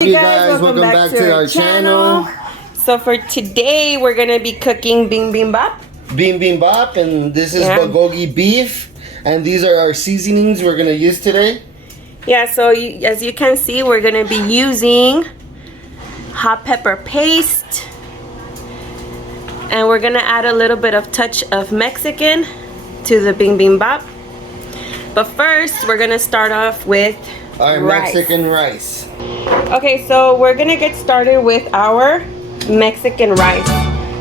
Hey guys, welcome back to our channel. So for today, we're gonna be cooking Bi-Bim-Bap. Bi-Bim-Bap, and this is bulgogi beef, and these are our seasonings we're gonna use today. Yeah, so as you can see, we're gonna be using hot pepper paste, and we're gonna add a little bit of touch of Mexican to the Bi-Bim-Bap. But first, we're gonna start off with our Mexican rice. Okay, so we're gonna get started with our Mexican rice.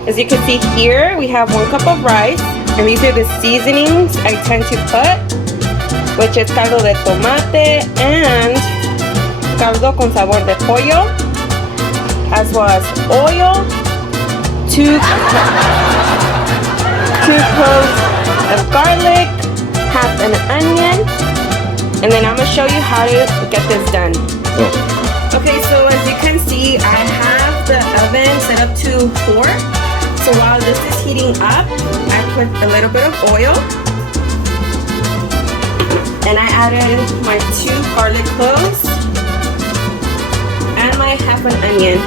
As you can see here, we have 1 cup of rice, and these are the seasonings I tend to put, which is caldo de tomate and caldo con sabor de pollo, as well as oil, 2 cloves of garlic, half an onion, and then I'm gonna show you how to get this done. Okay, so as you can see, I have the oven set up to 4. So while this is heating up, I put a little bit of oil. And I added my 2 garlic cloves and my half an onion.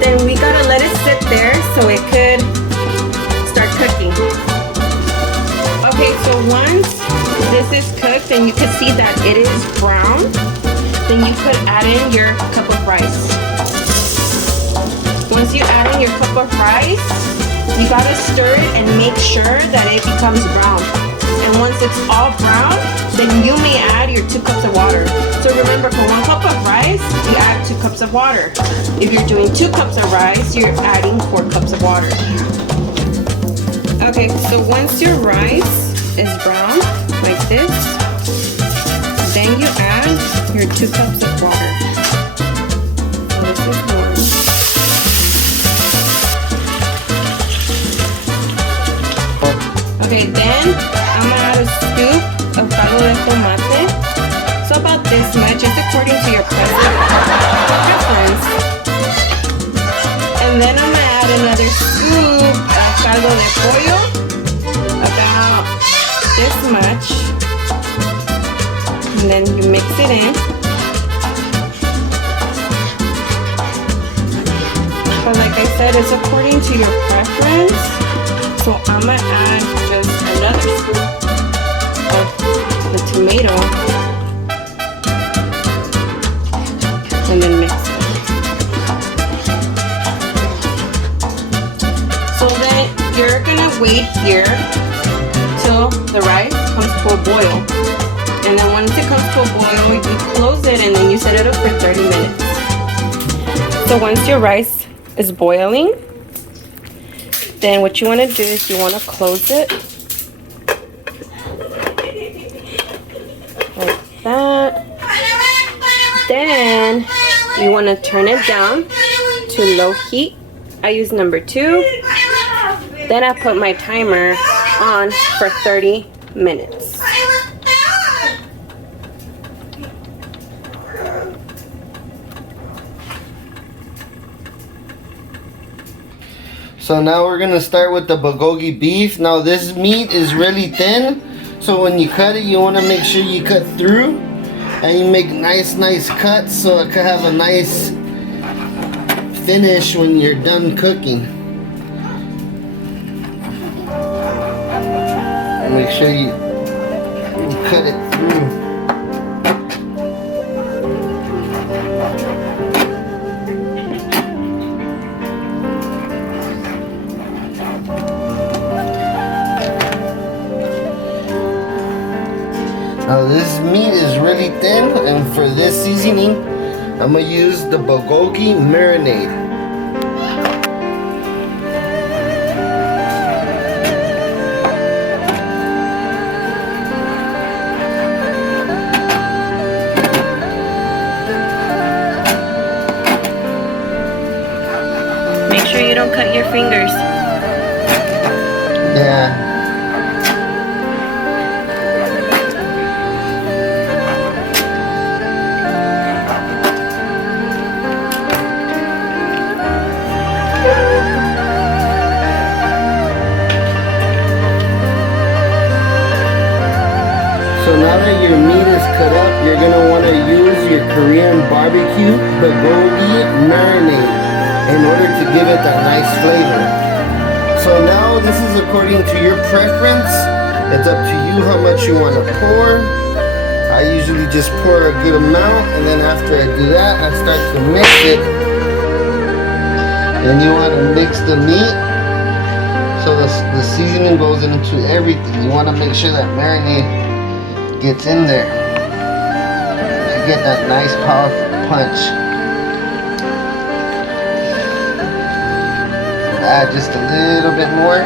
Then we gotta let it sit there so it could start cooking. Okay, so once this is cooked and you can see that it is brown, then you could add in your cup of rice. Once you add in your cup of rice, you gotta stir it and make sure that it becomes brown. And once it's all brown, then you may add your 2 cups of water. So remember, for 1 cup of rice, you add 2 cups of water. If you're doing 2 cups of rice, you're adding 4 cups of water. Okay, so once your rice is brown, like this, then you add your 2 cups of water. So this is 1. Okay, then I'm gonna add a scoop of caldo de tomate. So about this much, it's according to your preference. And then I'm gonna add another scoop of caldo de pollo, about this much. And then you mix it in. But like I said, it's according to your preference. So I'm gonna add just another scoop of the tomato and then mix it. So then you're gonna wait here till the rice comes to a boil. And then once it comes to a boil, you close it and then you set it up for 30 minutes. So once your rice is boiling, then what you want to do is you want to close it like that. Then you want to turn it down to low heat. I use number 2. Then I put my timer on for 30 minutes. So now we're gonna start with the bulgogi beef. Now this meat is really thin, so when you cut it, you wanna make sure you cut through and you make nice cuts so it could have a nice finish when you're done cooking. Make sure you cut it through. Now this meat is really thin, and for this seasoning, I'm gonna use the bulgogi marinade. Make sure you don't cut your fingers. Yeah. So now that your meat is cut up, you're going to want to use your Korean barbecue bulgogi marinade in order to give it that nice flavor. So now this is according to your preference. It's up to you how much you want to pour. I usually just pour a good amount, and then after I do that, I start to mix it. And you want to mix the meat so the seasoning goes into everything. You want to make sure that marinade gets in there. You get that nice powerful punch. Add just a little bit more.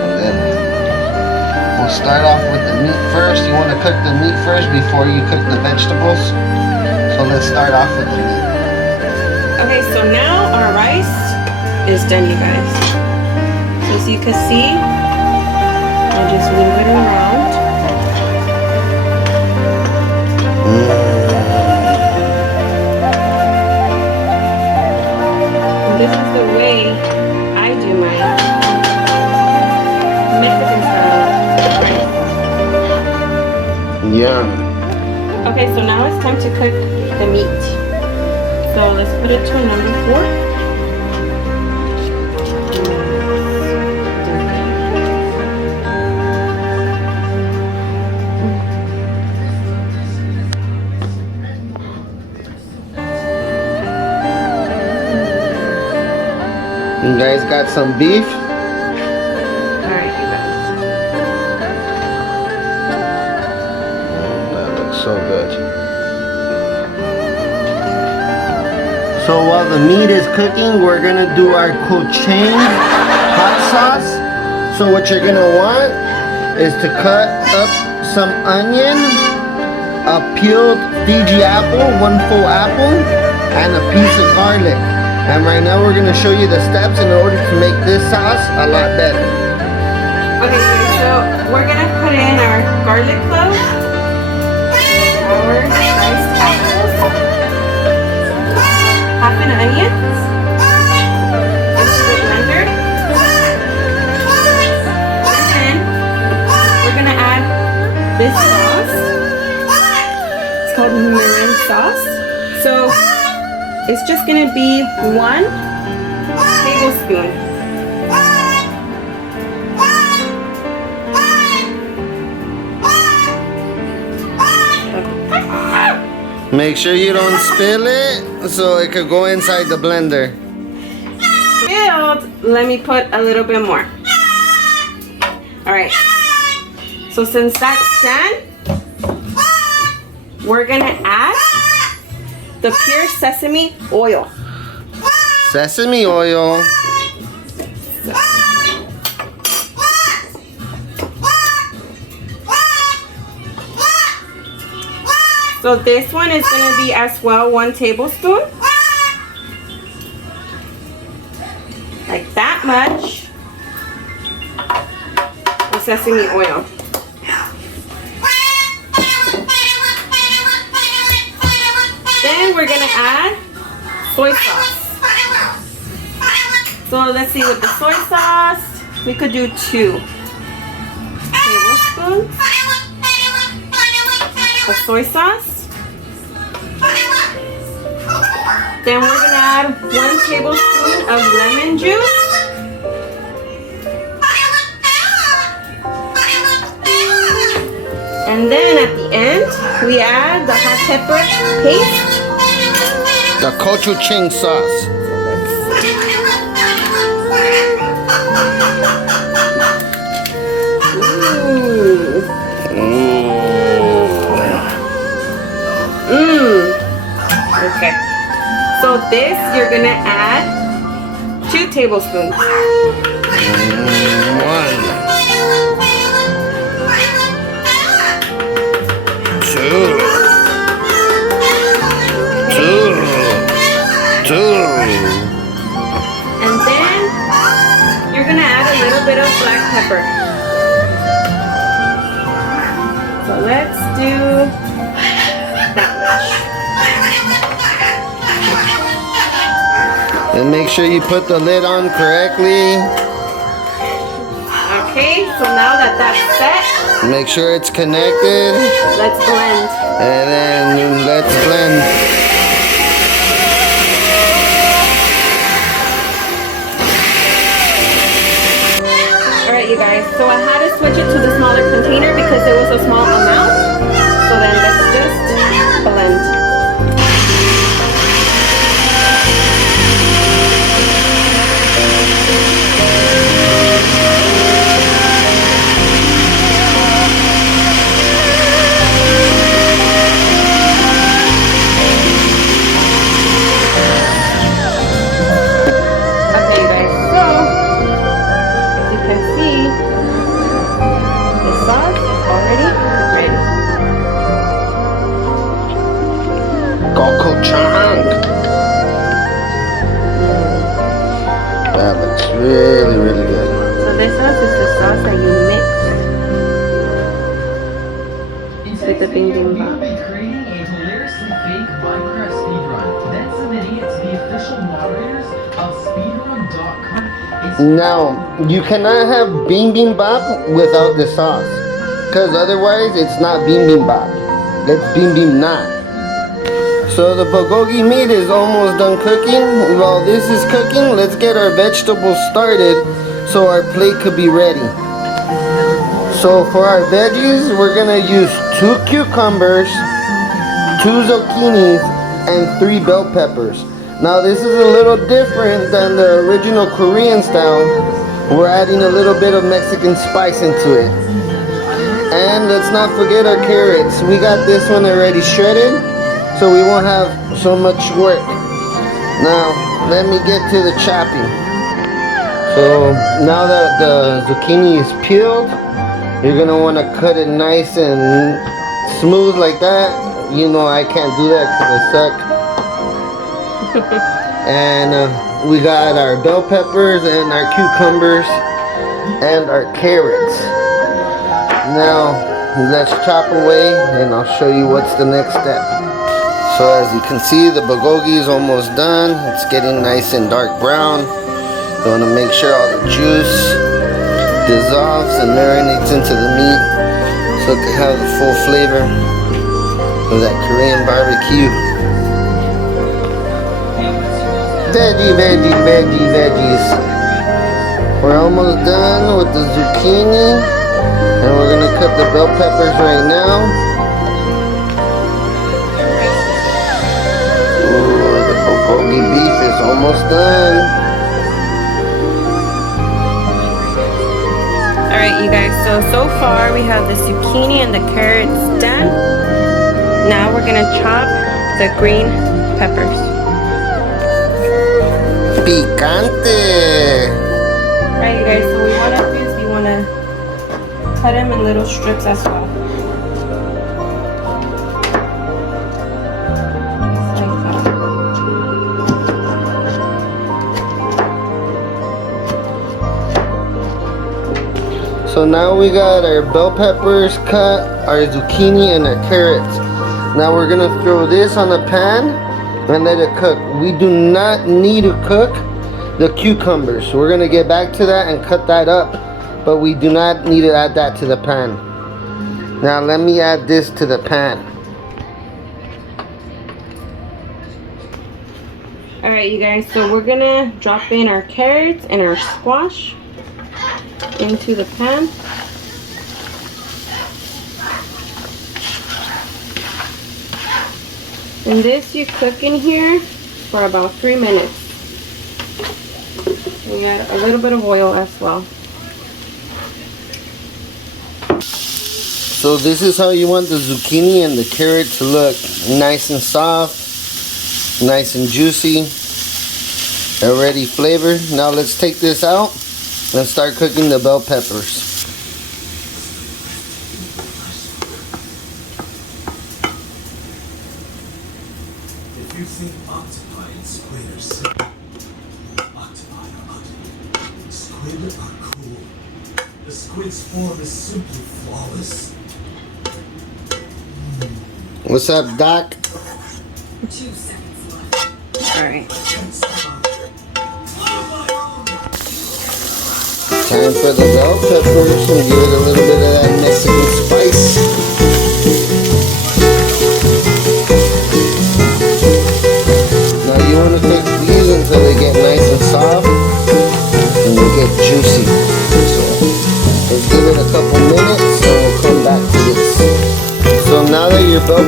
And then we'll start off with the meat first. You want to cook the meat first before you cook the vegetables. So let's start off with the meat. Okay, so now our rice is done, you guys. So as you can see, I'll just move it around. And this is the way I do mine. Mexican style. Yum. Okay, so now it's time to cook the meat. So let's put it to number 4. You guys got some beef? Alright, you guys. That looks so good. So while the meat is cooking, we're gonna do our gochujang hot sauce. So what you're gonna want is to cut up some onion, a peeled Fiji apple, 1 full apple, and a piece of garlic. And right now we're gonna show you the steps in order to make this sauce a lot better. Okay, so we're gonna put in our garlic cloves, our diced apples, half an onion into the blender, and then we're gonna add this sauce. It's called marinade sauce. So it's just gonna be 1 tablespoon. Make sure you don't spill it so it could go inside the blender. Filled, let me put a little bit more. Alright, so since that's done, we're gonna add the pure sesame oil. Sesame oil. So this one is going to be as well 1 tablespoon. Like that much of sesame oil. Then we're going to add soy sauce. So let's see, with the soy sauce, we could do 2 tablespoons of soy sauce. Then we're going to add 1 tablespoon of lemon juice. And then at the end, we add the hot pepper paste. The gochujang sauce. Okay. So this, you're gonna add 2 tablespoons. 2. And then you're gonna add a little bit of black pepper. So let's do that much. And make sure you put the lid on correctly. Okay, so now that that's set, Make sure it's connected. Let's blend. And then let's blend. Alright, you guys, so I had to switch it to the smaller container because it was a small amount. So then let's just blend. Okay, you guys, so as you can see, the sauce is already ready. Coco chunk. That looks really, really good. So this sauce is the sauce that you mix with the Bi-Bim-Bap. We'll be creating a hilariously fake Minecraft speedrun, then submitting it to the official moderators of speedrun.com. Now, you cannot have Bi-Bim-Bap without the sauce. Because otherwise, it's not Bi-Bim-Bap. It's Bi-Bim-Not. So the bulgogi meat is almost done cooking. While this is cooking, let's get our vegetables started so our plate could be ready. So for our veggies, we're gonna use 2 cucumbers, 2 zucchinis, and 3 bell peppers. Now this is a little different than the original Korean style. We're adding a little bit of Mexican spice into it. And let's not forget our carrots. We got this one already shredded, so we won't have so much work. Now, let me get to the chopping. So, now that the zucchini is peeled, you're gonna wanna cut it nice and smooth like that. You know I can't do that because I suck. And we got our bell peppers and our cucumbers and our carrots. Now, let's chop away and I'll show you what's the next step. So as you can see, the bulgogi is almost done. It's getting nice and dark brown. You want to make sure all the juice dissolves and marinates into the meat so it can have the full flavor of that Korean barbecue. Veggies. We're almost done with the zucchini and we're going to cut the bell peppers right now. Bulgogi beef is almost done. Alright, you guys, so far we have the zucchini and the carrots done. Now we're gonna chop the green peppers. Picante! Alright, you guys, so what we wanna do is we wanna cut them in little strips as well. So now we got our bell peppers cut, our zucchini, and our carrots. Now we're gonna throw this on the pan and let it cook. We do not need to cook the cucumbers. We're gonna get back to that and cut that up, but we do not need to add that to the pan. Now let me add this to the pan. Alright, you guys, so we're gonna drop in our carrots and our squash into the pan. And this you cook in here for about 3 minutes. We add a little bit of oil as well. So this is how you want the zucchini and the carrot to look. Nice and soft, nice and juicy, already flavored. Now let's take this out and start cooking the bell peppers. If you think octopi and squid are simple, octopi are ugly. Squid are cool. The squid's form is simply flawless. What's up, Doc? 2 seconds left. Alright. Time for the bell peppers and give it a little bit of that Mexican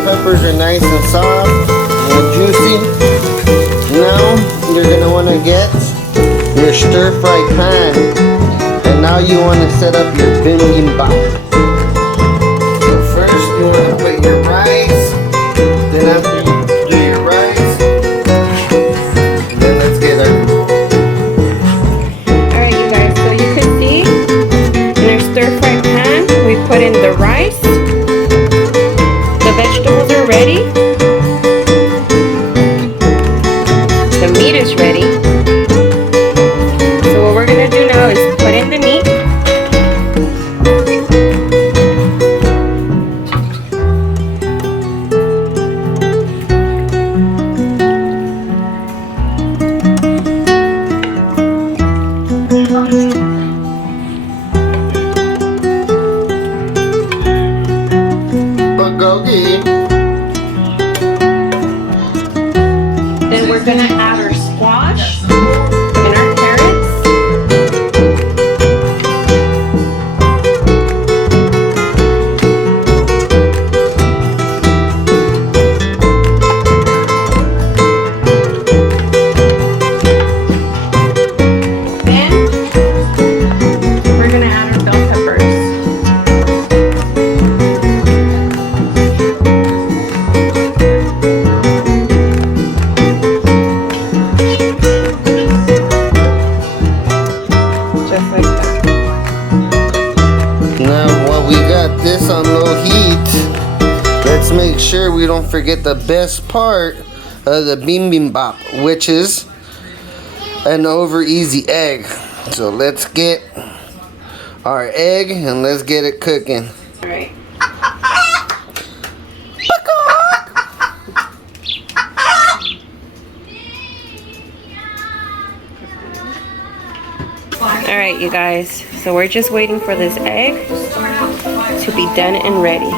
peppers are nice and soft and juicy. Now you're gonna want to get your stir fry pan, and now you want to set up your Bi-Bim-Bap. So first you want to put your rice, then after you do your rice, then let's get our... Alright you guys, so you can see in our stir fry pan we put in the rice, the vegetables are ready, the meat is ready. So what we're gonna do now is put in the meat. Bulgogi. Then we're gonna add our squash and our carrots. Then we're gonna add our bell peppers. Just like that. Now while we got this on low heat, let's make sure we don't forget the best part of the Bi-Bim-Bap, which is an over easy egg. So let's get our egg and let's get it cooking. Alright. Alright you guys, so we're just waiting for this egg to be done and ready.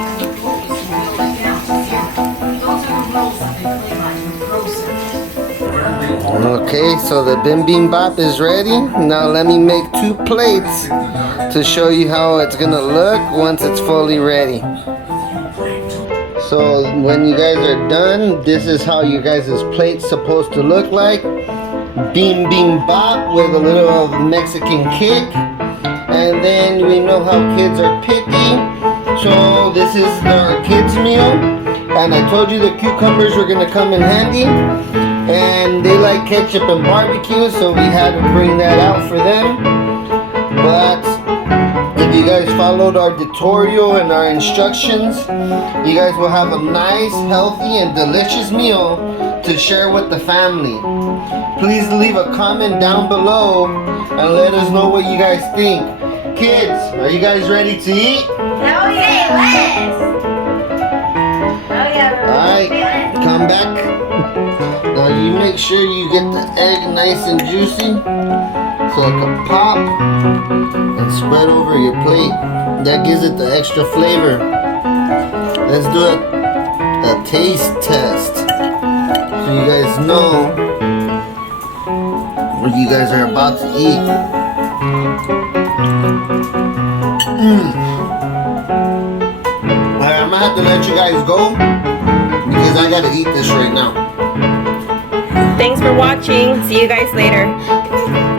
Okay, so the Bi-Bim-Bap is ready. Now let me make 2 plates to show you how it's gonna look once it's fully ready. So when you guys are done, this is how you guys' plate's supposed to look like. Bi-Bim-Bap with a little of Mexican kick. And then we know how kids are picky. So this is our kids meal. And I told you the cucumbers were gonna come in handy. And they like ketchup and barbecue, so we had to bring that out for them. But if you guys followed our tutorial and our instructions, you guys will have a nice, healthy, and delicious meal to share with the family. Please leave a comment down below and let us know what you guys think. Kids, are you guys ready to eat? Hell yeah, let's! Oh yeah, Alright, come back. Now you make sure you get the egg nice and juicy so it can pop and spread over your plate. That gives it the extra flavor. Let's do a taste test so you guys know what you guys are about to eat. Alright, I'm gonna have to let you guys go because I gotta eat this right now. Thanks for watching. See you guys later.